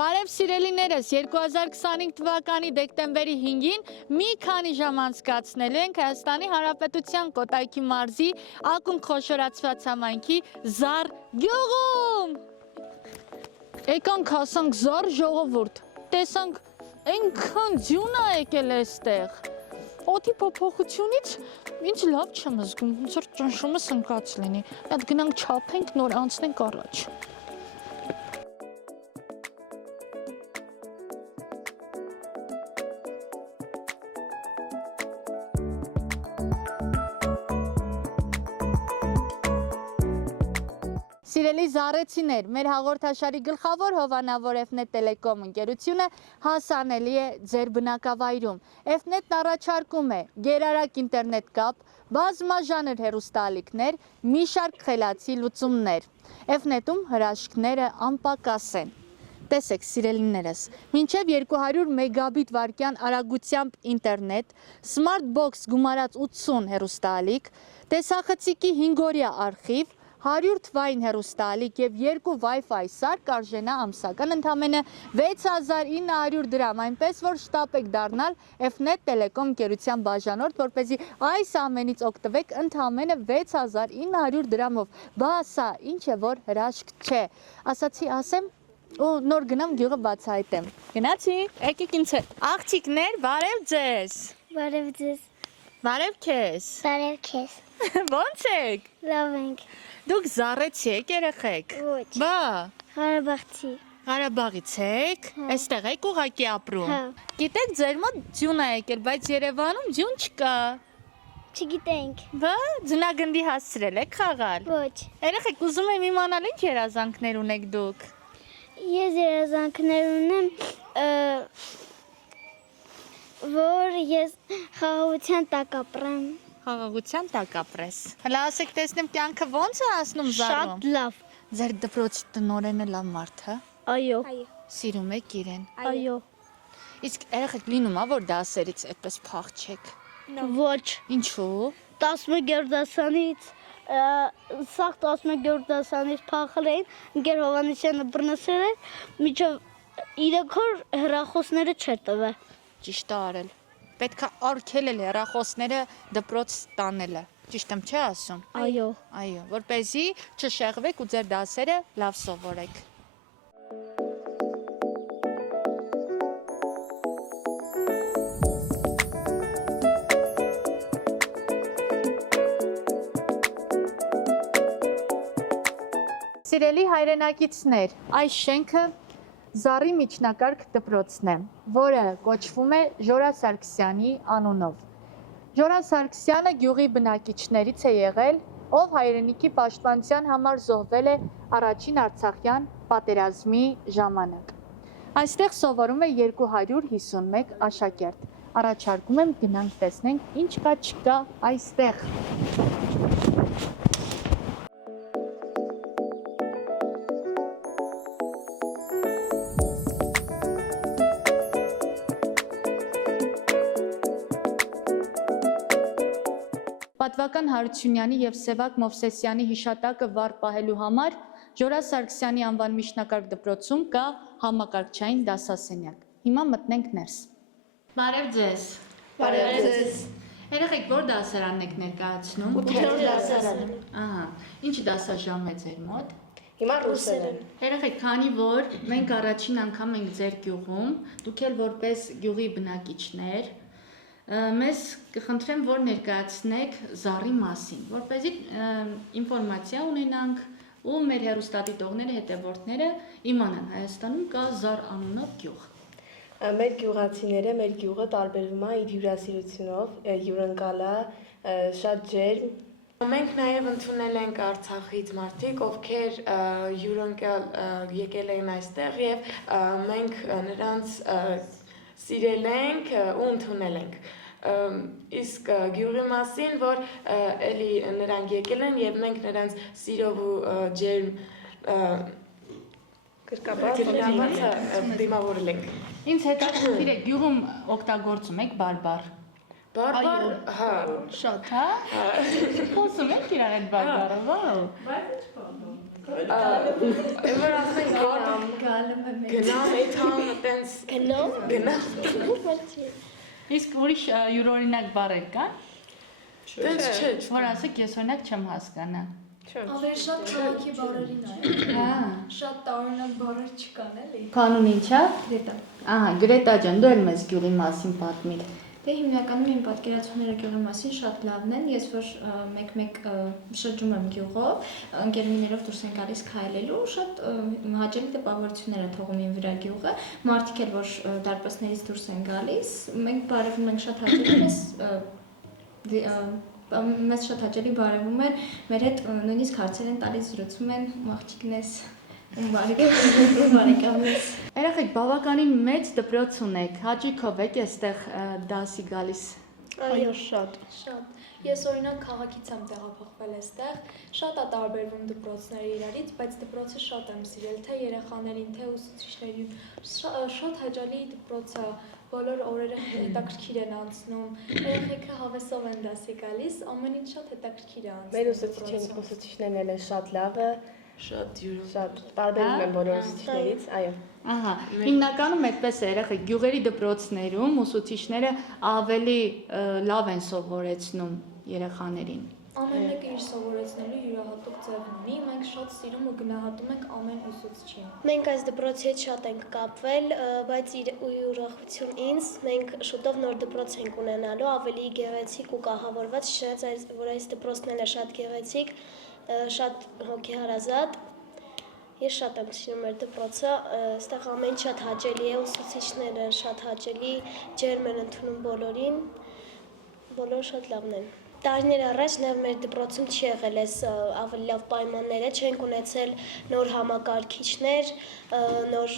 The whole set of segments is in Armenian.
Բարև սիրելիներս, 2025 թվականի դեկտեմբերի 5-ին մի քանի ժամ անցկացնել ենք Հայաստանի Հանրապետության Կոտայքի մարզի ակունք խոշորացված համայնքի Զար գյուղում։ Եկանք հասանք Զար ժողովուրդ, տեսանք այնքան ձյուն ա եկել էստեղ։ Օդի փոփոխությունից ինչ լավ չեմ զգում, ոնց որ ճնշումս ընկած լինի։ Այդ գնանք չափենք, նոր անցնենք առաջ։ Սիրելի զարեցիներ, մեր հաղորդաշարի գլխավոր հովանավոր F-Net Telecom ընկերությունը հասանելի է ձեր բնակավայրում։ F-Net-ն առաջարկում է գերարագ ինտերնետ կապ, բազմաժանր հեռուստաալիքներ, մի շարք խելացի լուծումներ։ F-Net-ում հրաշքները անպակաս են։ Տեսեք, սիրելիներս, մինչև 200 մեգաբիտ վայրկյան արագությամբ ինտերնետ, Smart Box գումարած 80 հեռուստաալիք, տեսախցիկի 5-օրյա արխիվ, 100 թվային հեռուստաալիք և 2 Wi-Fi սարք կարժենա ամսական ընդամենը 6900 դրամ, այնպես որ շտապ եք դառնալ F-Net Telecom ընկերության բաժանորդ, որպեսզի այս ամենից օգտվեք ընդամենը 6900 դրամով։ Բա սա ինչ է որ հրաշք չէ։ Ասացի ասեմ ու նոր գնամ գյուղը բացահայտեմ։ Գնացի, եկեք ինձ հետ։ Աղջիկներ, բարև ձեզ։ Բարև ձեզ։ Բարև քեզ։ Բարև քեզ։ Ո՞նց եք։ Լավ ենք։ Դուք զառեցի եք երեխեք։ Ոչ։ Բա, Ղարաբաղցի։ Ղարաբաղից եք, այստեղ եք ուղղակի ապրում։ Հա։ Գիտեք, ձեր մոտ ձյուն ա եկել, բայց Երևանում ձյուն չկա։ Չգիտենք։ Բա, ձնագնդի հասցրել եք խաղալ։ Ոչ։ Երեխեք, ուզում եմ իմանալ ինչ երազանքներ ունեք դուք։ Ես երազանքներ ունեմ, որ ես խաղաղության տակ ապրեմ։ Խաղաղության տակ ապրես։ Հլա ասեք, տեսնեմ կյանքը ո՞նց է ասնում Զարում։ Շատ լավ։ Ձեր դպրոցի տնօրենը լավ մարդ է։ Այո։ Սիրում եք իրեն։ Այո։ Իսկ երեխեք լինում ա որ դասերից այդպես փախչեք։ Ոչ։ Ինչու։ 11-րդ դասանից սաղ 11-րդ դասանից փախել էին, ընկեր Հովանեսյանը բռնեցել էր, միջով 3 օր հեռախոսները չէր տվել։ Ճիշտ է արել։ Պետք է արգելել հեռախոսները դպրոց տանելը։ Ճիշտ եմ չէ ասում։ Այո։ Այո, որպեսզի չշեղվեք ու ձեր դասերը լավ սովորեք։ Սիրելի հայրենակիցներ, այս շենքը Զարի միջնակարգ դպրոցն է, որը կոչվում է Ժորա Սարգսյանի անունով։ Ժորա Սարգսյանը գյուղի բնակիչներից է եղել, ով հայրենիքի պաշտպանության համար զոհվել է առաջին Արցախյան պատերազմի ժամանակ։ Այստեղ սովորում է 251 աշակերտ։ Առաջարկում եմ գնանք տեսնենք ինչ կա չկա այստեղ։ Պատվական Հարությունյանի և Սևակ Մովսեսյանի հիշատակը վառ պահելու համար Ժորա Սարգսյանի անվան միջնակարգ դպրոցում կա համակարգչային դասասենյակ։ Հիմա մտնենք ներս։ Բարև ձեզ։ Բարև ձեզ։ Երեխեք, որ դասարանն եք ներկայացնում։ 8-րդ դասարան։ Ահա, ինչ դասաժամ է ձեր մոտ։ Հիմա ռուսերեն։ Երեխեք, քանի որ մենք առաջին անգամ ենք ձեր գյուղում, դուք էլ որպես գյուղի բնակիչներ, մեզ կխնդրեմ, որ ներկայացնեք Զարի մասին, որպեսզի ինֆորմացիա ունենանք ու մեր հեռուստադիտողները, հետևորդները իմանան Հայաստանում կա Զար անունով գյուղ։ Մեր գյուղացիները, մեր գյուղը տարբերվում է իր հյուրասիրությունով, հյուրընկալ է, շատ ջերմ։ Մենք նաև ընդունել ենք Արցախից մարդիկ, ովքեր հյուրընկալ եկել են այստեղ եւ մենք նրանց սիրել ենք ու ընդունել ենք։ Իսկ գյուղի մասին, որ էլի նրանք եկել են եւ մենք նրանց սիրով ու ջերմ կրկաբաց դիմավորել ենք։ Ինձ հետաքրքիր է գյուղում օգտագործում եք բարբառ։ Բարբառ, հա, Շատ, հա։ Խոսում եք իրար այդ բարբառը, վաու։ Որ ասենք Գալում եմ։ գնամ այդ համը տենց գնամ։ Իսկ ուրիշ յուրօրինակ բառեր կան, Տենց չէ։ որ ասեք ես օրինակ չեմ հասկանա։ Ավելի շատ քաղաքի բառերին է։ Հա։ Շատ տարօրինակ բառեր չկան էլի։ Կանուն ինչա։ Գրետա։ Ահա, Գրետա ջան, դու էլ մեզ գյուղի մասին պատմիր։ Դե հիմնականում իմ պատկերացումները գյուղի մասին շատ լավն են։ Ես որ մեկ-մեկ շրջում եմ գյուղով, ընկերուներով դուրս են գալիս քայլելու, շատ հաճելի տպավորություններ են թողում իմ վրա գյուղը։ Մարդիկ էլ որ դարպասներից դուրս են գալիս, մենք բարևում ենք շատ հաճելի մեզ շատ հաճելի բարևում են, մեր հետ նույնիսկ հարցեր են տալիս, զրուցում են, աղջիկնես, բարեկամնես։ Երեխեք, բավականին մեծ դպրոց ունեք, հաճիկով եք այստեղ դասի գալիս։ Այո, շատ։ Շատ։ Ես օրինակ քաղաքից եմ տեղափոխվել այստեղ, շատ է տարբերվում դպրոցները իրարից, բայց դպրոցը շատ եմ սիրել, թե երեխաներին, թե ուսուցիչներին, շատ հաճելի դպրոց է, բոլոր օրերը հետաքրքիր են անցնում, երեխեքը հավեսով են դասի գալիս, ամեն ինչ շատ հետաքրքիր է անցնում։ Մեր ուսուցիչներն են շատ լավը, Շատ յուրո։ շատ տարբերում են բոլոր ուսուցիչներից, այո։ Ահա, հիմնականում այդպես է երեխեք, գյուղերի դպրոցներում ուսուցիչները ավելի լավ են սովորեցնում երեխաներին։ Ամեն մեկը իր սովորեցնելու յուրահատուկ ձևն ունի, մենք շատ սիրում ու գնահատում ենք ամեն ուսուցչին։ Մենք այս դպրոցի հետ շատ ենք կապվել, բայց ուրախություն ինձ, մենք շուտով նոր դպրոց ենք ունենալու, ավելի գեղեցիկ ու կահավորված, շնորհիվ որ այս դպրոցն էլ է շատ գեղեցիկ, շատ հոգեհարազատ։ Ես շատ եմ սիրում մեր դպրոցը, այստեղ ամեն ինչ շատ հաճելի է, ուսուցիչները շատ հաճելի, ջերմ են ընդունում բոլորին, բոլորը շատ լավն են։ Տարիներ առաջ նաև մեր դպրոցում չի եղել այս ավելի լավ պայմանները, չենք ունեցել նոր համակարգիչներ, նոր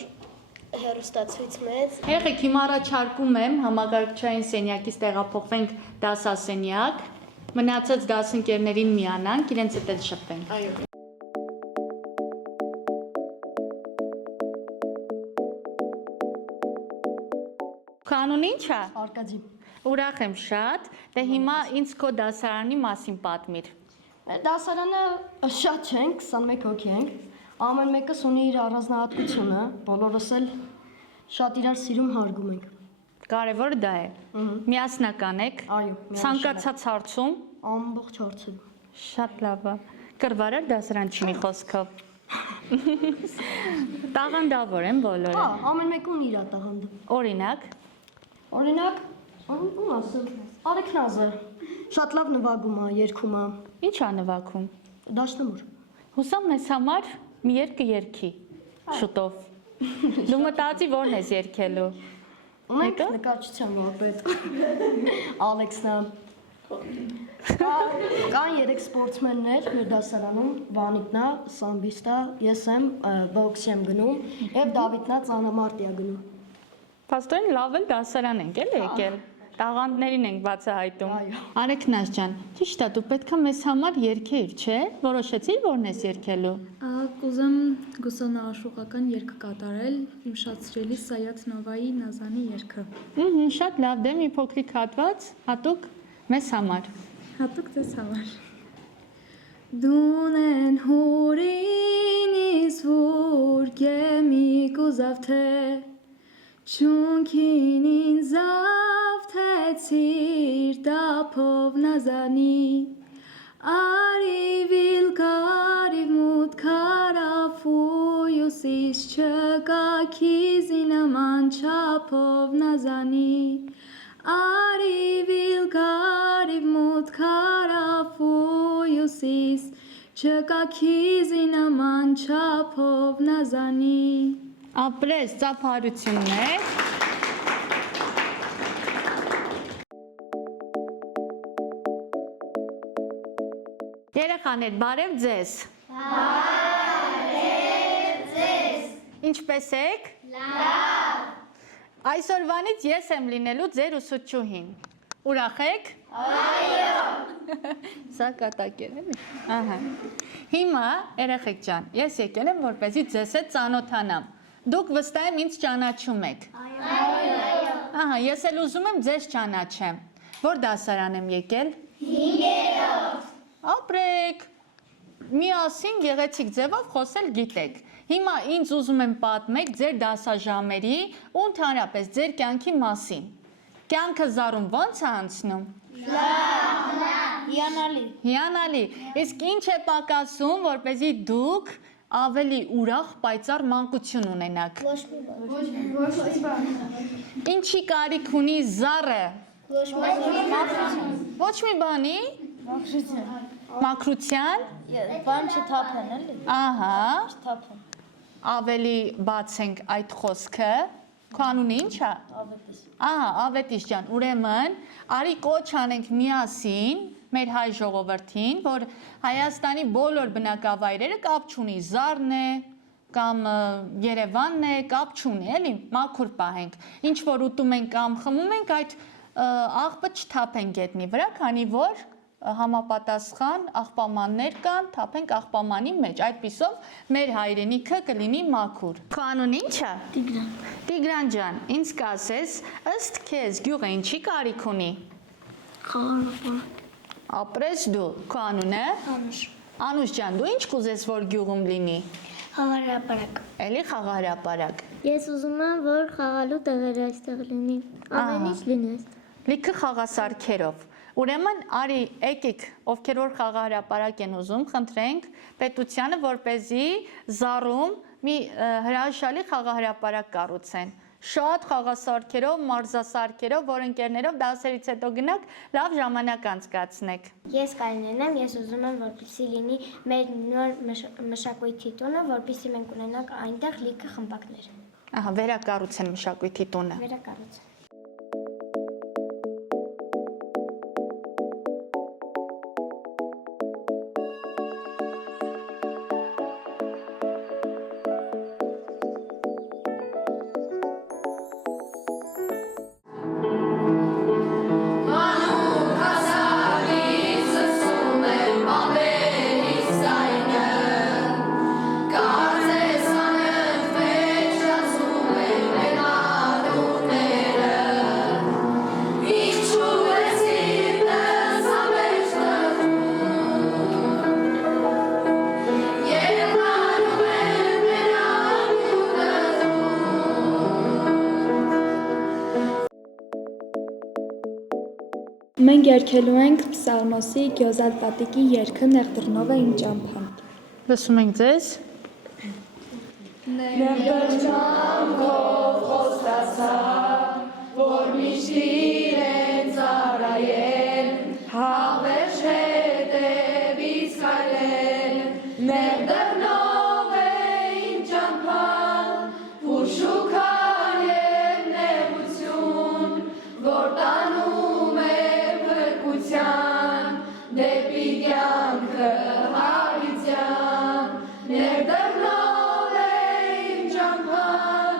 հեռուստացույց մեծ։ Երեխեք, հիմա առաջարկում եմ համակարգչային սենյակից տեղափոխվենք դասասենյակ, մնացած դասընկերներին միանանք, իրենց հետ էլ շփվենք։ Այո։ Կանուն ինչ է։ Արկադի։ Ուրախ եմ շատ, դե հիմա ինձ քո դասարանի մասին պատմիր։ Մեր դասարանը շատ չենք, 21 հոգի ենք։ Ամեն մեկս ունի իր առանձնահատկությունը, բոլորս էլ շատ իրար սիրում հարգում ենք։ Կարևորը դա է։ Միասնական եք։ Այո, Ցանկացած հարցում ամբողջ հարցը։ շատ լավ է։ Կրվարար դասարանչինի խոսքով։ Տաղանդավոր են բոլորը։ Հա, ամեն մեկը ունի իր տաղանդը։ Օրինակ, Օրինակ, ում ասեմ, Արեքնազը շատ լավ նվագում է, երգում է, ի՞նչ է նվագում։ դաշնամուր։ Հուսամ մեզ համար մի երգը երգի։ Շուտով։ Դու մտածի որն ես երգելու։ Ունենք Եկա։ նկարչության վարպետ Ալեքսն է։ Կան 3 սպորտսմեններ մեր դասարանում, Վանիկն է, սամբիստա, ես եմ, բոքսի եմ գնում, եւ Դավիթն է, ծանամարտի է գնում։ Փաստորեն լավ էլ դասարան ենք էլ եկել։ Տաղանդներին ենք բացահայտում։ Այո։ Արեքնազ ջան, ճիշտ է, դու պետքա մեզ համար երգեր, չէ՞։ Որոշեցի՞ր որն ես երգելու։ Կուզեմ գուսանահաշուղական երգ կատարել, իմ շատ սիրելի Սայաթ Նովայի Նազանի երգը։ Շատ լավ, դե մի փոքրիկ հատված, հատուկ մեզ համար։ Հատուկ ձեզ համար։ Դունեն հորին իսվուր գեմի կուզավթե Չունքին ինձավ թեցիր դապով նազանի Արիվիլ կարիվ մուտ կարաֆույուսիս չկա քիզի նման չապով նազանի Արիվիլ կարիվ մուտ կարաֆույուսիս չկա քիզի նման չապով նազանի Ապրես, ծափարություններ։ Երեխաներ, բարև ձեզ։ Բարև ձեզ։ Ինչպես եք։ Լավ։ Այսօրվանից ես եմ լինելու ձեր ուսուցչուհին։ Ուրախ եք։ Այո։ Սա կատակեր է։ Ահա։ Հիմա, երեխեք ջան, ես եկել եմ, որպեսզի ձեզ հետ ծանոթանամ։ Դուք վստահ եմ ինձ ճանաչում եք։ Այո։ Ահա, ես էլ ուզում եմ ձեզ ճանաչեմ։ Որ դասարան եմ եկել։ 5-րդ։ Ապրեք։ միասին գեղեցիկ ձևով խոսել գիտեք։ Հիմա ինձ ուզում եմ պատմեք ձեր դասաժամերի ու ընդհանրապես ձեր կյանքի մասին։ Կյանքը զարում ո՞նց է անցնում։ Հիանալի։ Իսկ ինչ է պակասում, որպեսզի դուք ավելի ուրախ, պայծառ մանկություն ունենաք։ Ինչի կարիք ունի զառը։ Ոչ մի բանի։ Մաքրության։ Բան չթափեն, էլի։ Ահա։ Չթափեն։ Ավելի բացենք այդ խոսքը։ Քո անունը ի՞նչ է։ Ավետիս։ Ահա, Ավետիս ջան, ուրեմն արի կոչ անենք միասին մեր հայ ժողովրդին, որ Հայաստանի բոլոր բնակավայրերը կապ չունի, Զարն է կամ Երևանն է, կապ չունի, էլի, մաքուր պահենք։ Ինչ որ ուտում ենք կամ խմում ենք, այդ աղբը չթափենք գետնի վրա, քանի որ համապատասխան աղբամաններ կան, թափենք աղբամանի մեջ, այդպիսով մեր հայրենիքը կլինի մաքուր։ Քո անունը ի՞նչ է։ Տիգրան։ Տիգրան ջան, ինձ կասես, ըստ քեզ գյուղը ինչի կարիք ունի։ Խաղարապարակ։ Ապրես դու, քո անունը։ Անուշ։ Անուշ ջան, դու ինչ կուզես, որ գյուղում լինի։ Խաղարապարակ։ Էլի խաղահրապարակ։ Ես ուզում եմ, որ խաղալու տեղերը այստեղ լինի։ Ամեն ինչ լինի այստեղ։ Լիքը խաղասարքերով։ Ուրեմն արի եկեք, ովքեր որ խաղահրապարակ են ուզում, խնդրենք պետությանը, որպեսզի Զառում մի հրաշալի խաղահրապարակ կառուցեն։ Շատ խաղասարքերով, մարզասարքերով, որ ընկերներով դասերից հետո գնաք, լավ ժամանակ անցկացնեք։ Ես Կարինեն եմ, ես ուզում եմ, որպեսզի լինի մեր նոր մշակույթի տունը, որպեսզի մենք ունենանք այնտեղ լիքը խմբակներ։ Ահա, վերակառուցեն մշակույթի տունը։ Վերակառուցեն։ Մենք երգելու ենք Պսալմոսի Գյոզալ Տատիկի երգը Նեղդռնով է իմ ճամփան։ Լսում ենք ձեզ։ Նեղդրջամքով խոստացա, որ միշտ իրեն ծառայել, հավերժ հետևից քայլել, նեղդռնով է իմ ճամփան, փուշուքան և նեղություն, որ տանում է փրկության, դեպի կյանքը հավիտյան, նեղդռնով է իմ ճամփան,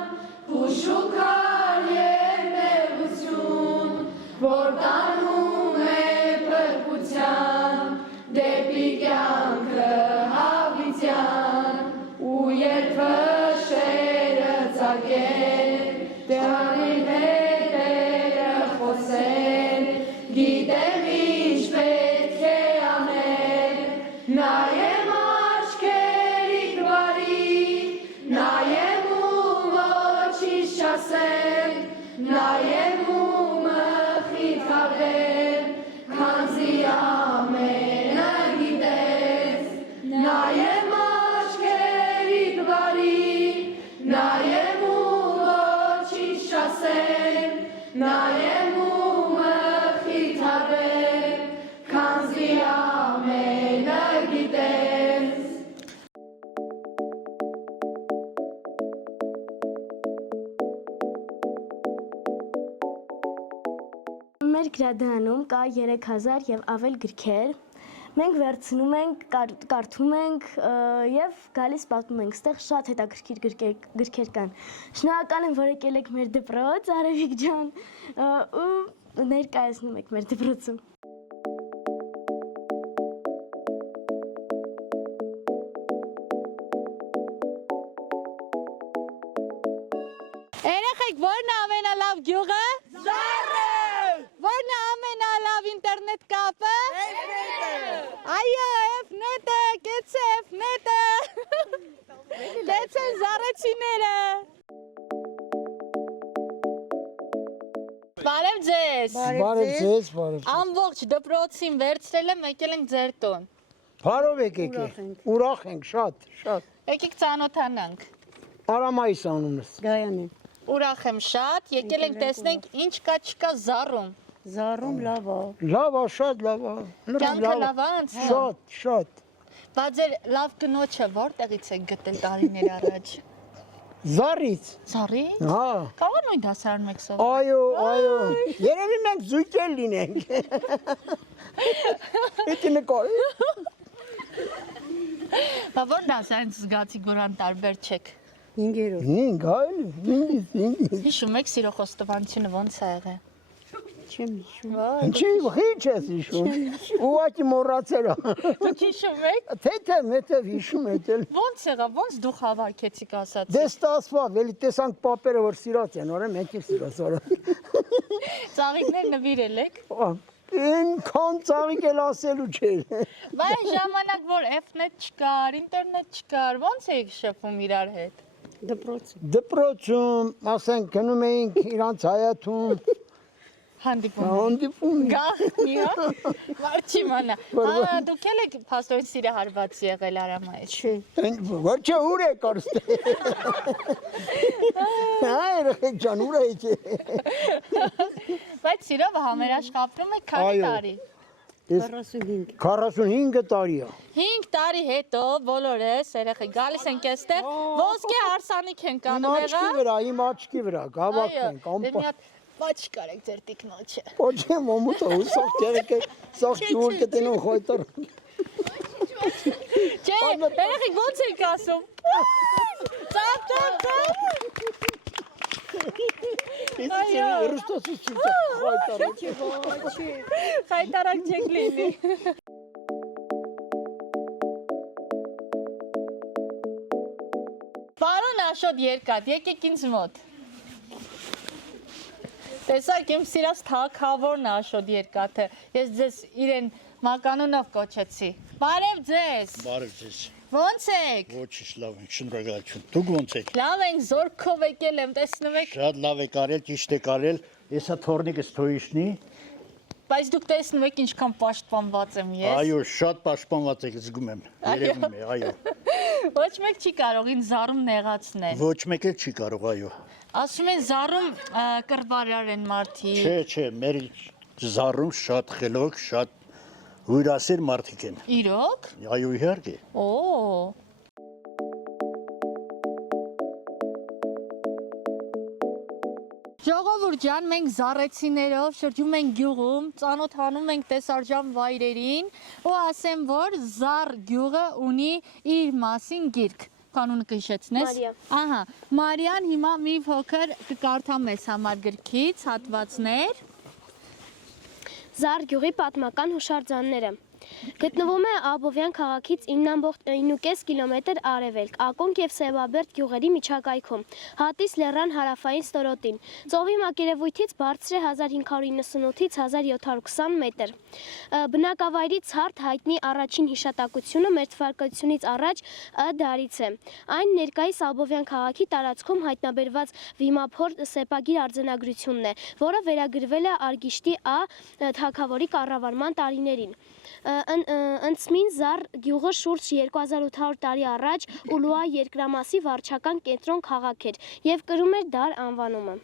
փուշուքան և նեղություն, որ տանում է փրկության, դեպի կյանքը հավիտյան, ու երբ վշերը ծագեն, տեղանին հետերը խոսեն, գիտեմ ինչ պետք է անել, նայեմ աչքերիդ բարի, նայեմ ու ոչինչ չասեմ, նայեմ ու մխիթ արվեմ, քանզի ամենը գիտես, նայեմ աչքերիդ բարի, նայեմ ու ոչինչ չասեմ, նայեմ ու մխիթ արվեմ, քանզի ամենը գիտես։ Մեր գրադարանում կա 3000 եւ ավել գրքեր։ Մենք վերցնում ենք, կարդում ենք եւ գալիս պատմում ենք։ Այստեղ շատ հետաքրքիր գրքեր կան։ Շնորհակալ եմ, որ եկել եք մեր դպրոց, Արևիկ ջան, ու ներկայացնում եք մեր դպրոցում։ Երեխեք, ո՞րն է ամենալավ գյուղը։ Զառը։ Ո՞րն է ամենալավ ինտերնետ ինտերնետ կապը։ Այո, F-net-ը, կեցե F-net-ը։ Կեցե զառեցիները։ Բարև ձեզ։ Բարև ձեզ, բարև։ Ամբողջ դպրոցին վերցրել եմ, եկել ենք ձեր տուն։ Բարով եկեք։ Ուրախ ենք շատ, շատ։ Եկեք ծանոթանանք։ Արամայիս անունս։ Գայանե։ Ուրախ եմ շատ, եկել ենք տեսնենք ինչ կա չկա զառում։ Զառում լավ է։ Լավ է, շատ լավ է։ Կյանքը լավ է անցնում։ Շատ, շատ։ Բայց ձեր լավ կնոջը որտեղից եք գտել տարիներ առաջ։ Զառից։ Զառի։ Հա։ Կարող նույն դասարանում եք սովորել։ Այո, այո։ Երևի մենք զույգել լինենք։ Էդի նկար։ Բա որ դասարան զգացիք, որ անտարբեր չեք։ 5-րդ։ 5, այլ, 5։ Հիշում եք սիրո խոստովանությունը ոնց է եղել։ Չեմ հիշում։ Ինչի հիչ ես հիշում։ Ուղղակի մոռացել եմ։ Դուք հիշում եք։ Թեթև հիշում եք էլ։ Ոնց եղավ, ոնց դուք հավաքեցիք ասացիք։ Դե ստացվավ, էլի տեսանք պապերը որ սիրած են, օրը մենք էլ սիրած օրը։ Ծաղիկներ նվիրել եք։ Ինքան ծաղիկ էլ ասելու չէր։ Բայց ժամանակ որ F-net չկար, ինտերնետ չկար, ոնց էիք շփվում իրար հետ։ Դպրոցում։ Դպրոցում, ասենք գնում էինք իրանց հայաթում, Հանդիպում։ Գաղտնի, հա։ Մարդ չի մանա։ Դուք էլ եք փաստորեն սիրահարված եղել Արամայից։ Չէ։ Ոչ չէ ուր է կարստե։ Երեխեք ջան, ուր եք։ Բայց սիրով համերաշխապվում եք քանի տարի։ 45 տարի է։ 5 տարի հետո բոլորս երեխեք գալիս ենք այստեղ, ոսկե հարսանիք ենք անում եղա։ Իմ աչքի վրա, գավակ ենք, ամպա։ Ոչ կարեք ձեր տիկնոջը։ Ոչ եմ ամուտը, սաղ կերեք է, սաղ ճուր կտենում խոյտար։ Չէ, երեխեք ոնց եք ասում։ Ծապ։ Այո։ Ռուստոսից չուր խոյտար։ Խայտարակ չեք լինի։ Պարոն Աշոտ Երկաթ, եկեք ինձ մոտ։ Տեսակ իմ սիրած թագավորն Աշոտ Երկաթը, ես ձեզ իրեն մականունով կոչեցի։ Բարև ձեզ։ Բարև ձեզ։ Ոնց եք։ Ոչինչ լավ ենք, շնորհակալություն։ Դուք ոնց եք։ Լավ ենք, զորքով եկել եմ, տեսնում եք։ Շատ լավ եք արել, ճիշտ եք արել։ Եսա թորնիկս թոյիշնի։ Բայց դուք տեսնում եք ինչքան պաշտպանված եմ ես։ Այո, շատ պաշտպանված եք, զգում եմ։ Երևում է, այո։ Ոչ մեկ չի կարող ինձ զառում նեղացնել։ Ոչ մեկ էլ չի կարող, այո։ Ասում են զառում կռվարար են մարդիկ։ Չէ, մեր զառում շատ խելոք, շատ հյուրասեր մարդիկ են։ Իրոք։ Այո, իհարկե։ Օ։ Ժողովուրդ ջան, մենք զառեցիներով շրջում ենք գյուղում, ծանոթանում ենք տեսարժան վայրերին ու ասեմ, որ Զառ գյուղը ունի իր մասին գիրք։ Կանունը կհիշեցնես։ Մարիա։ Ահա, Մարիան հիմա մի փոքր կկարդա մեզ համար գրքից հատվածներ։ Զառ գյուղի պատմական հուշարձանները։ Գտնվում է Աբովյան քաղաքից 9.5 կիլոմետր արևելք, Ակոնք եւ Սևաբերդ գյուղերի միջակայքում, Հատիս լեռան հարավային ստորոտին։ Ծովի մակերևույթից բարձր է 1598-ից 1720 մետր։ Բնակավայրի ցարտ հայտնի առաջին հիշատակությունը մեր թվարկությունից առաջ Ը դարից է։ Այն ներկայիս Աբովյան քաղաքի տարածքում հայտնաբերված վիմափոր սեպագիր արձանագրությունն է, որը վերագրվել է Արգիշտի Ա թագավորի կառավարման տարիներին։ Ընծմին Զառ գյուղը շուրջ 2800 տարի առաջ Ուլուա երկրամասի վարչական կենտրոն քաղաք էր եւ կրում էր դար անվանումը։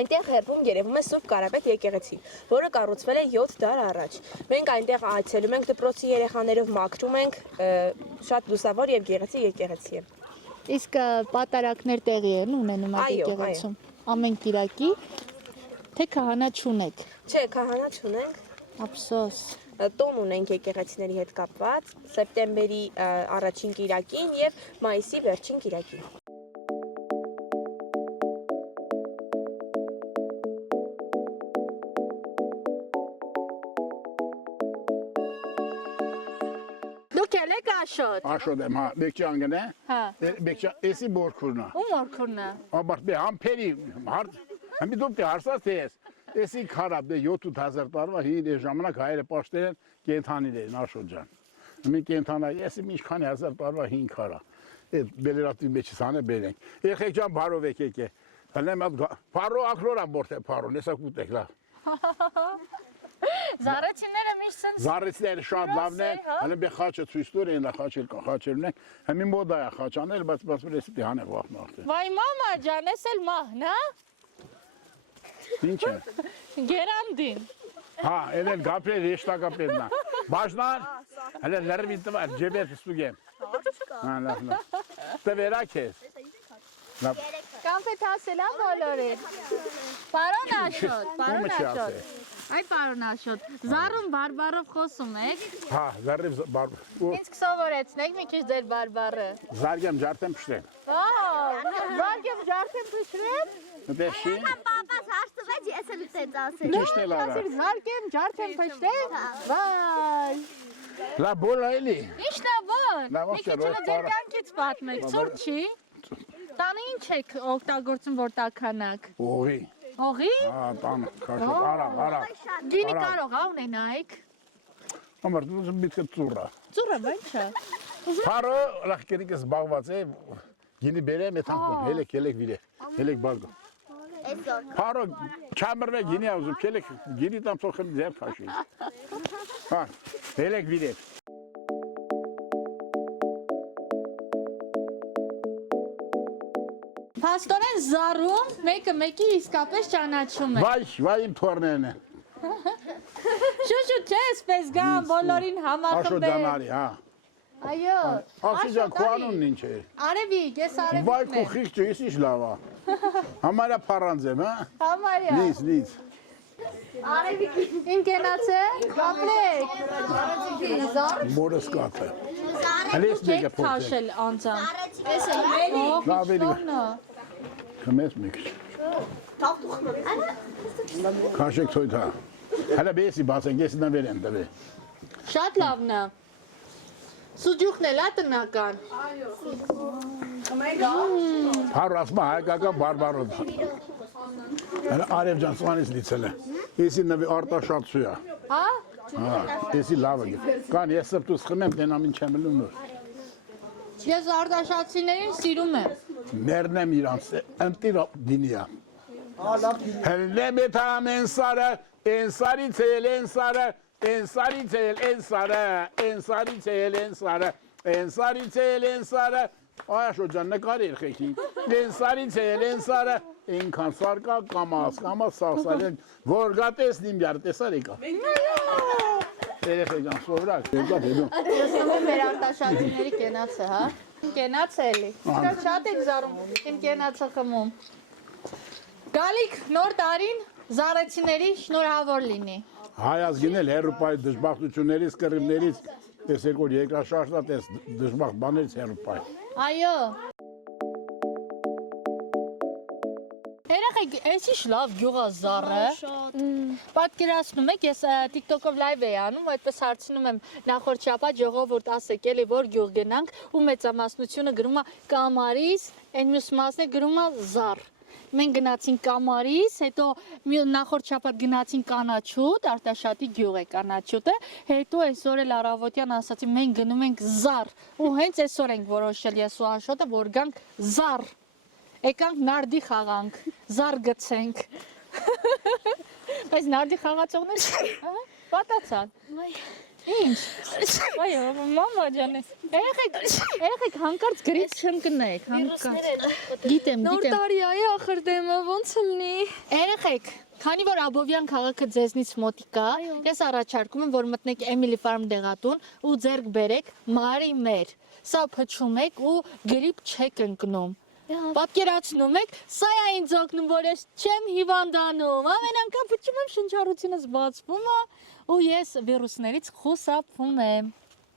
Այնտեղ հեռվում երևում է Սուրբ Կարապետ եկեղեցի, որը կառուցվել է 7 դար առաջ։ Մենք այնտեղ այցելում ենք դպրոցի երեխաներով, մաքրում ենք, շատ լուսավոր եւ գեղեցիկ եկեղեցի է։ Իսկ պատարակներ տեղի են ունենում այդ եկեղեցում։ Ամեն կիրակի թե քահանա չունեք։ Չէ, քահանա չունենք։ Ափսոս։ Տոն ունենք եկեղեցիների հետ կապված սեպտեմբերի առաջին կիրակին եւ մայիսի վերջին կիրակին։ Աշոտ։ Աշոտ եմ, հա, Բեկչյան գնե։ Հա։ Բեկչյան, էսի բորքուրնա։ Ում օրքուրնա։ Աբարտ բե համբերի հարց Համի դու պիտի հարցած ես։ Էսի քարա դե 7000 տարվա հին ժամանակ հայերը պաշտել են կենթանիներ Աշոտ ջան։ Մի կենթանա էսի մի քանի հազար տարվա հին քարա։ Այդ բելերատի մեջ սանը բերենք։ Եղեք ջան բարով եկեք։ Հենց բարո ակրորա բորթե բարո, հեսա կուտեք լավ։ Զարեցիները միշտ են Զարեցիները շատ լավն են, հələ բե խաչը ցույց տուր են, խաչերն են։ Համի մոդա է խաչանել, բայց էսի դի հանե վախն արդեն։ Վայ մամա ջան, էս էլ մահն, հա։ Ինչ է։ Գերանդին։ Հա, էլ գապրել եշտակապետնա։ Բաժնան, հələ լրվի տվար, ջեբետ ստուգեմ։ Հա, լավ։ Տվերակ ես։ Լավ։ Կամփեթ ասելա բոլորին։ Պարոն Աշոտ, պարոն Աշոտ։ Այ պարոն Աշոտ, զառում բարբառով խոսում եք։ Հա, զառիվ բարբ։ Ինձ կսովորեցնեք մի քիչ ձեր բարբառը։ Զարգեմ ջարդեմ փշրեմ։ Զարգեմ ջարդեմ փշրեմ։ Դեշի։ Պապաս հարցվեց, ես էլ տենց ասել։ Ճիշտ է լավ։ Զարգեմ ջարդեմ փշրեմ։ Վայ։ Լա բոլայլի։ Ի՞նչ է բան։ Մի քիչ ձեր կյանքից պատմեք, ցուրտ չի։ Տանը ինչ եք օգտագործում որ տաքանակ։ Օղի։ Օղի։ Հա, տան, քաշոտ, արա։ Գինի կարող ա ունենայք։ Ամար դու միտքը ծուռա։ Ծուռը ո՞նց է։ Փարո լախկերիկս զբաղված է, գինի բերեմ եթանքում, ելեք վիրեք, ելեք բարգո։ Փարո չամրվե գինի ուզում, ելեք գինի տամ ծոխեմ ձեր քաշի։ Հա, ելեք վիրեք։ Փաստորեն զառում մեկը մեկի իսկապես ճանաչում է։ Վայ իմ թորներն են։ Շուշու չէ, այսպես գան բոլորին Աշոտ համախմբել։ ջանարի, հա։ Այո։ Աշոտ քուանունն ինչ է։ Արևիկ, ես Վայ արևիկն քո եմ։ խիղճը ինչ լավ է։ Համարյա փառանձ եմ, հա։ Համարյա։ Լից։ Արևիկ, ին կենաց է։ Կապրեք։ Մորս կաթը։ Հենց մեկը Չեք փոքր։ քաշել անձան։ Լավ էլի։ Կմես մեկ։ Քաշեք ցույցա։ Հələ բեսի բացենք, ես նա վերեմ տվե։ Շատ լավն է։ Սուջուխն էլ է տնական։ Փառ ասма հայկական բարբարոտ։ Հələ արև ջան սանից լիցել է։ Եսի նվի արտաշատցու է։ Հա։ Հա, եսի լավ է։ Կան ես սպտուս խմեմ, տենամին չեմ լունում։ Ես արտաշատցիներին սիրում եմ։ Մերնեմ իրանց, ընտիր դինիա։ Հելնեմ էթամ ենսարը, ենսարից էլ ենսարը, ենսարից էլ ենսարը, ենսարից էլ ենսարը, ենսարից էլ ենսարը, Աշոտ ջան նկար երխեքի, ենսարից էլ ենսարը, ինքան սարկա կամաս սաղսալեն, որ գատեսնիմ յար տեսար եկա։ Երեխեք ջան սովրակ, եկա դեդում։ Լսում եմ մեր արտաշատցիների կենացը, հա։ Կենաց էլի։ Շատ եք զառում, իմ կենացը խմում։ Գալիք նոր տարին զառեցիների շնորհավոր լինի։ Հայ ազգինել հերուպայի դժբախտություններից, կռիվներից, տեսեք որ երկրաշարժն է, դժբախտ բաներից հերուպայի։ Այո։ Երեխեք, էսի լավ գյուղա զառը։ Պատկերացնում եք, ես TikTok-ով լայվ էի անում, այդպես հարցնում եմ նախորդ շաբաթ ժողովուրդ ասեք էլի որ գյուղ գնանք ու մեծամասնությունը գրում է Կամարից, այն մյուս մասն է գրում է զառ։ Մենք գնացինք Կամարից, հետո նախորդ շաբաթ գնացինք Կանաչուտ, Արտաշատի գյուղ է Կանաչուտը, հետո այսօր էլ առավոտյան ասացի մենք գնում ենք զառ ու հենց այսօր ենք որոշել ես ու Աշոտը որ գանք զառ։ Եկանք նարդի խաղանք, զար գցենք։ Բայց նարդի խաղացողներ չեն, պատացան։ Ինչ։ Այո, մամա ջան, երեխեք հանկարծ գրից չընկնեք, հանկարծ։ Գիտեմ։ Նոր տարի է, ախր դեմը ոնց լինի։ Երեխեք, քանի որ Աբովյան քաղաքը ձեզնից մոտիկ է, ես առաջարկում եմ, որ մտնեք Emily Farm դեղատուն ու ձեռք բերեք մարի մեր։ Սա փչում եք ու գրիպ չեք ընկնում։ Պատկերացնում եք, սա է ինձ օգնում, որ ես չեմ հիվանդանում, ամեն անգամ փչում եմ շնչառությունս բացվում է ու ես վիրուսներից խուսափվում եմ։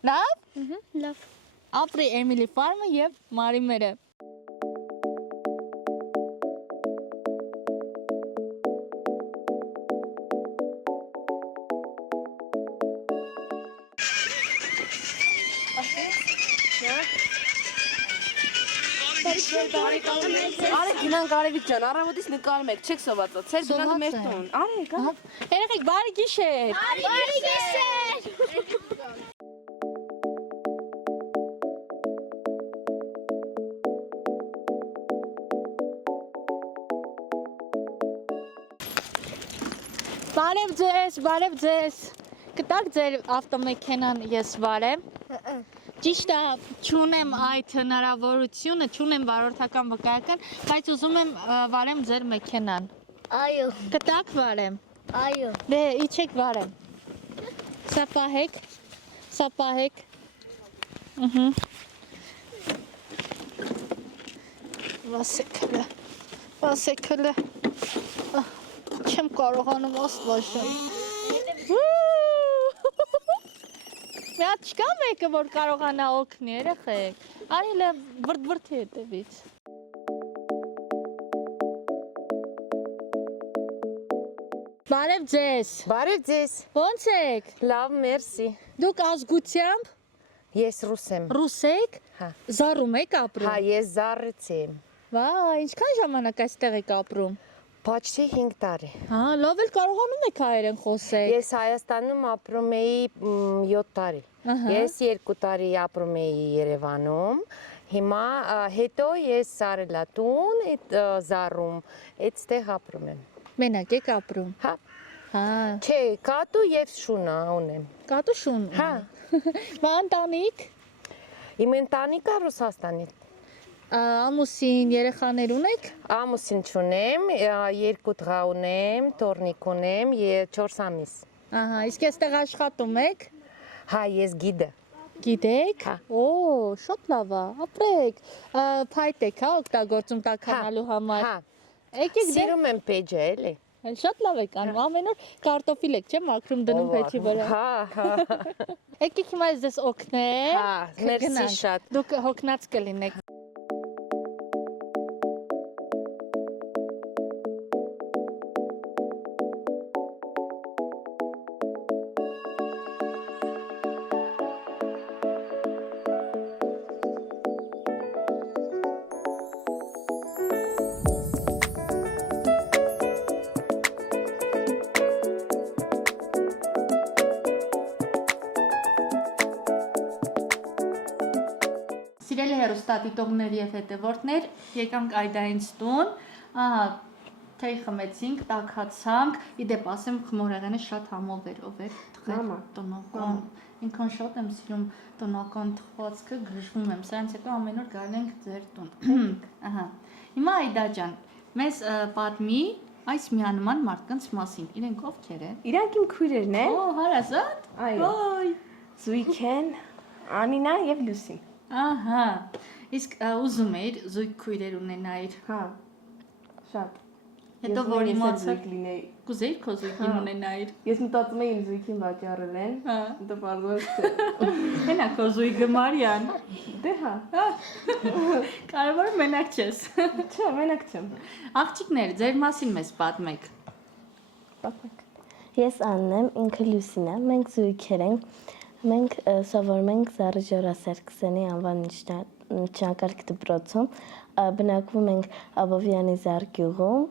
Լավ։ Լավ։ Ապրի Emily Farm-ը եւ Մարիմերը։ Արեք գնանք Արևիկ ջան, առավոտից նկարում եք, չեք սովածացել, գնանք մեր տուն։ Արեք, Երեխեք, բարի գիշեր։ Բարի գիշեր։ Բարև ձեզ։ Կտակ ձեր ավտոմեքենան ես վարեմ։ Ճիշտ է, չունեմ այդ հնարավորությունը, չունեմ վարորդական վկայական, բայց ուզում եմ վարեմ ձեր մեքենան։ Այո, Կտակ վարեմ։ այո։ Դե, իջեք վարեմ։ Սա պահեք։ Վասեքլը։ Չեմ կարողանում աստվածաշան։ Մի հատ չկա մեկը, որ կարողանա օգնի, երեխեք։ Արելը վրդվրդի հետևից։ Բարև ձեզ։ Բարև ձեզ։ Ո՞նց եք։ Լավ, մերսի։ Դուք ազգությամբ Ես ռուս եմ։ ռուս եք։ Հա։ Զառում եք ապրում։ Հա, ես զառից եմ։ Վայ, ինչքան ժամանակ այստեղ եք ապրում։ Պաչի 5 տարի։ Հա, լավ էլ կարողանում եք հայերեն խոսել։ Ես Հայաստանում ապրում էի 7 տարի։ Ես 2 տարի ապրում էի Երևանում։ Հիմա հետո ես Սարելատուն, այդ զառում, այդտեղ ապրում եմ։ Մենակ եք ապրում։ Հա։ Հա։ Չէ, կատու եւ շունը ունեմ։ Կատու շուն։ Հա։ Բա ընտանիք։ Իմ ընտանիքը Ռուսաստանի։ Ամուսին, երեխաներ ունեք։ Ամուսին չունեմ, 2 տղա ունեմ, տորնիկ ունեմ, 4 ամիս։ Ահա, իսկ այստեղ աշխատում եք։ Հա, ես գիդը։ Գիտեք։ Հա։ Օ, շատ լավ է, ապրեք։ Փայտ եք, հա, օգտագործում տաքանալու համար։ Հա։ Եկեք դե։ Սիրում եմ պեջը, էլի։ Շատ լավ եք անում, ամեն օր կարտոֆիլ եք, չէ՞, մաքրում դնում փեչի վրա։ Հա։ Եկեք հիմա ես ձեզ օգնեմ։ Հա, մերսի կգնանք։ շատ։ Դուք հոգնած կլինեք։ Սիրելի հեռուստադիտողներ եւ հետևորդներ, եկանք Այդայինց տուն, ահա թեյ խմեցինք, տաքացանք, իդեպ ասեմ խմորեղենը շատ համով էր, ով էր թխել տնական, ինքան շատ եմ սիրում տնական թխվածքը, գժվում եմ, սրանց հետո ամեն օր գալու ենք ձեր տուն, ահա, հիմա Այդա ջան, մեզ պատմի այս միանման մարդկանց մասին, իրենք ովքեր են։ Իրանք իմ քույրերն են։ Օ, հարազատ։ Այո։ Ոյ։ Զույգեն, Անինա եւ Լուսին։ Ահա, իսկ ուզում էիր զույգ քույրեր ունենայիր։ Հա։ Շատ։ Հետո որ իմացա լինեի։ կուզեիր քո զույգին ունենայիր։ Ես մտածում եմ իմ զույգին վաճառել են։ Հա։ Դա բարձր չէ։ Հենա քո զույգը Մարիան։ Դե հա։ Կարևորը մենակ չես։ Չէ, մենակ չեմ։ Աղջիկներ, ձեր մասին մեզ պատմեք։ Ես Անն եմ, ինքը Լուսին է, մենք զույգեր ենք։ Մենք սովորում ենք Զառի Ժորա Սարգսյանի անվան միջնակարգ դպրոցում, բնակվում ենք Աբովյանի Զարգյուղում,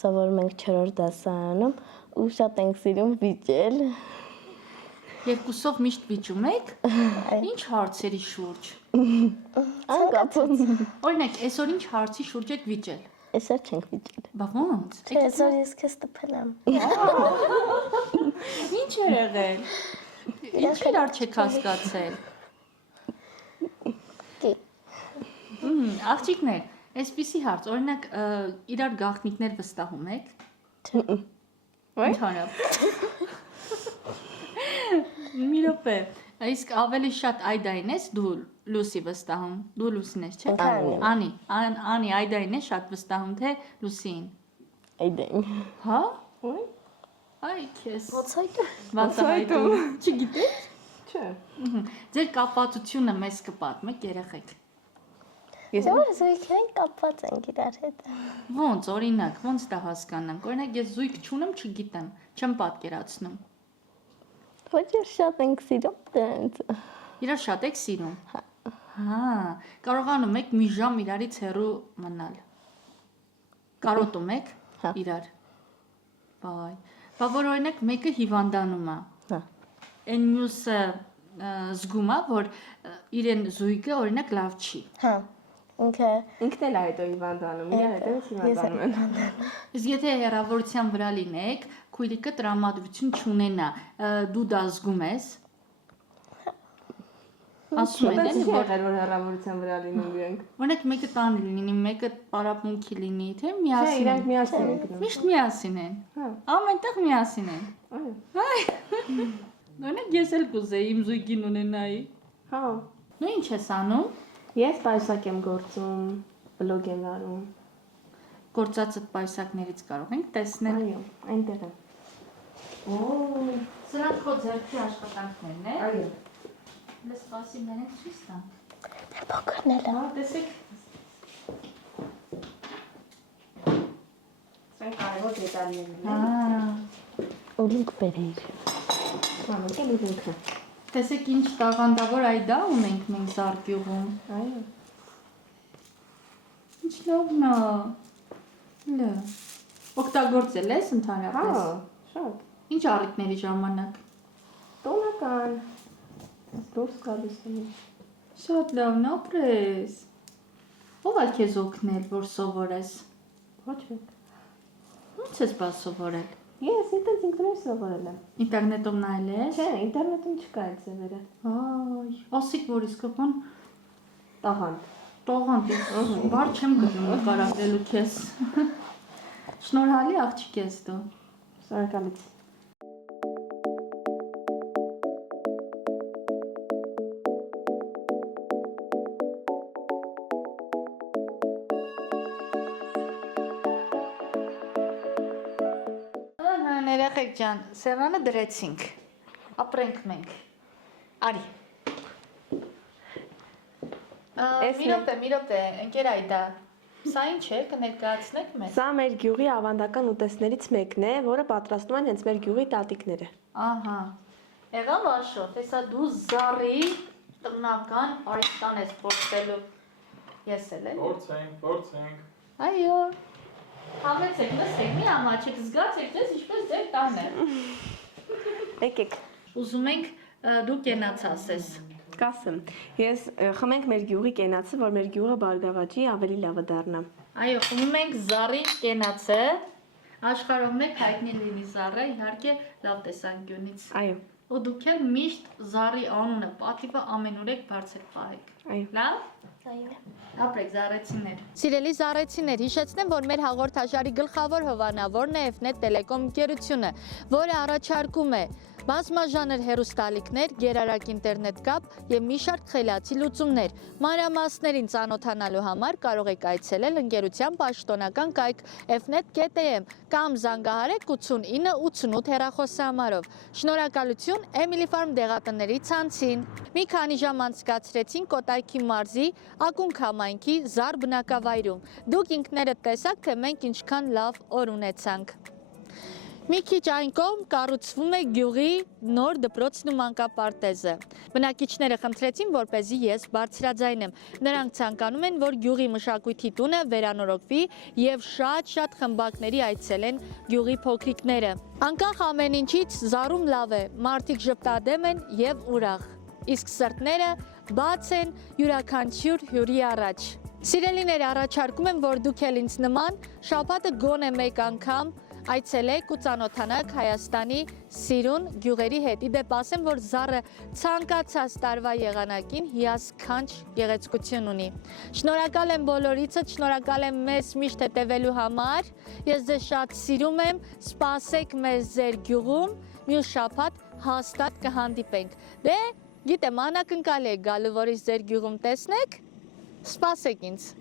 սովորում ենք 4-րդ դասարանում ու շատ ենք սիրում վիճել։ Երկուսով միշտ վիճում եք։ Ինչ հարցերի շուրջ։ Անկապ։ Օրինակ, այսօր ինչ հարցի շուրջ եք վիճել։ Այսօր չենք վիճել։ Բա ո՞նց։ Չէ, այսօր ես քեզ տպել եմ։ Ինչ էր եղել։ Ինչ իրար չեք հասկացել։ Աղջիկներ, այսպիսի հարց, օրինակ իրար գաղտնիքներ վստահում եք։ Ընդհանրապես։ Մի րոպե, իսկ ավելի շատ Այդային ես դու Լուսի վստահում։ Դու Լուսին ես, չէ՞։ Անի, Այդային է շատ վստահում, թե Լուսին։ Այդային։ Հա։ Այ քեզ։ Ո՞ց այդը։ Ո՞ց այդը։ Չգիտես։ Չէ։ Ձեր կապվածությունը մեզ կպատմեք երեխեք։ Ես զույգերին կապված ենք իրար հետ։ Ոնց, օրինակ, ոնց դա հասկանանք։ Օրինակ ես զույգ չունեմ, չգիտեմ, չեմ պատկերացնում։ Ոչ շատ ենք սիրում դրանց։ Իրար շատ եք սիրում։ Հա, կարողանում եք մի ժամ իրարից հեռու մնալ։ Կարոտում եք իրար։ Բայ։ Բա որ օրինակ մեկը հիվանդանում է։ Հա։ Այն մյուսը զգում է, որ իրեն զույգը օրինակ լավ չի։ Հա։ Ինքն էլ է հետո հիվանդանում, իրար հետո հիվանդանում են։ Իսկ եթե հեռավորության վրա լինեք, քույրիկը տրամադրություն չունենա, դու դա զգում ես։ Ասում են, որ հեռավորության վրա լինելու ենք։ օրինակ մեկը տանը լինի, մեկը պարապմունքի լինի, թե Չէ, միասին։ իրանք միասին են գնում։ Միշտ միասին են։ Հա։ Ամենտեղ միասին են։ Այո։ Օրինակ ես էլ կուզեի իմ զույգին ունենայի։ Հա։ Նու ինչ ես անում։ Ես պայուսակ եմ գործում, բլոգ եմ անում։ Գործածդ պայուսակներից կարող ենք տեսնել։ Այո, այնտեղ եմ։ Օ, սրանք քո ձեռքի աշխատանքներն են։ Այո։ Լես սպասի մենակ ցույց տա։ Փոքրն էլ Հա, տեսեք։ Սրանք կարևոր դետալներ են։ Հա։ ուլուկ բերեիր։ Մանուկ է լուգունքը։ Տեսեք ինչ տաղանդավոր այդա ունենք մենք Զարգյուղում։ Այո։ Ինչ լավն է։ Լա։ Օգտագործել ես ընդհանրապես։ Հա, շատ։ Ինչ առիթների ժամանակ։ Տոնական։ Դուրս գալիս եմ։ Շատ լավն ապրես։ Ո՞վ է քեզ օգնել, որ սովորես։ Ոչ ոք։ Ո՞նց ես բա սովորել։ Ես ինքնից ինքնուրույն սովորել եմ։ Ինտերնետում նայել ես։ Չէ, ինտերնետում չկա այդ ձևերը։ Այ, ասիկ որ իսկ բան Տաղանդ։ տողանդ ես։ Բար չեմ գտնում նկարագրելու քեզ։ Շնորհալի աղջիկ ես դու։ Շնորհակալություն։ Ներեխեք ջան, սեղանը դրեցինք։ Ապրենք մենք։ Արի։ Մի րոպե, ընկեր այդա։ Սա ինչ է, կներկայացնեք մեզ։ Սա մեր գյուղի ավանդական ուտեստներից մեկն է, որը պատրաստում են հենց մեր գյուղի տատիկները։ Ահա։ Եղավ Աշոտ, հեսա դու զառի տնական արիստան ես փորձելու։ Ես էլ եմ։ Փորձենք։ Այո։ Հավեցեք, լսեք, մի ամաչեք, զգացեք ձեզ ինչպես ձեր տանը։ Եկեք։ Ուզում ենք դու կենաց ասես։ Կասեմ, ես խմենք մեր գյուղի կենացը, որ մեր գյուղը բարգավաճի ավելի լավը դառնա։ Այո, խմում ենք զառի կենացը, աշխարհում եք հայտնի լինի զառը, իհարկե լավ տեսանկյունից։ Այո։ Ու դուք էլ միշտ զառի անունը, պատիվը ամենուրեք բարձր պահեք։ Այո։ Լավ։ Այո։ Ապրեք զառեցիներ։ Սիրելի զառեցիներ, հիշեցնեմ, որ մեր հաղորդաշարի գլխավոր հովանավորն է Fnet Telecom ընկերությունը, որը առաջարկում է բազմաժանր հեռուստալիքներ, գերարագ ինտերնետ կապ եւ մի շարք խելացի լուծումներ։ Մանրամասներին ծանոթանալու համար կարող եք այցելել ընկերության պաշտոնական կայք fnet.am կամ զանգահարեք 8988 հեռախոսահամարով։ Շնորհակալություն Emily Farm դեղատների ցանցին։ Մի քանի ժամ անցկացրեցին Կոտայքի մարզի Ակունք համայնքի Զար բնակավայրում։ Դուք ինքներդ տեսաք, թե մենք ինչքան լավ օր ունեցանք։ Մի քիչ այն կողմ կառուցվում է գյուղի նոր դպրոցն ու մանկապարտեզը։ Բնակիչները խնդրեցին, որպեսզի ես բարձրաձայնեմ։ Նրանք ցանկանում են, որ գյուղի մշակույթի տունը վերանորոգվի եւ շատ խմբակների այցելեն գյուղի փոքրիկները։ Անկախ ամեն ինչից Զարում լավ է, մարդիկ ժպտադեմ են եւ ուրախ։ Իսկ սրտները բաց են յուրաքանչյուր հյուրի առաջ։ Սիրելիներ, առաջարկում եմ, որ դուք էլ ինձ նման շաբաթը գոնե մեկ անգամ այցելեք ու ծանոթանաք Հայաստանի սիրուն գյուղերի հետ։ Իդեպ ասեմ, որ Զառը ցանկացած տարվա եղանակին հիասքանչ գեղեցկություն ունի։ Շնորհակալ եմ բոլորիցդ, շնորհակալ եմ մեզ միշտ հետևելու համար։ Ես ձեզ շատ սիրում եմ, սպասեք մեզ ձեր գյուղում, մյուս շաբաթ հաստատ կհանդիպենք։ Դե, գիտեմ, անակնկալ է գալու, որ ձեր գյուղում տեսնեք, սպասեք ինձ։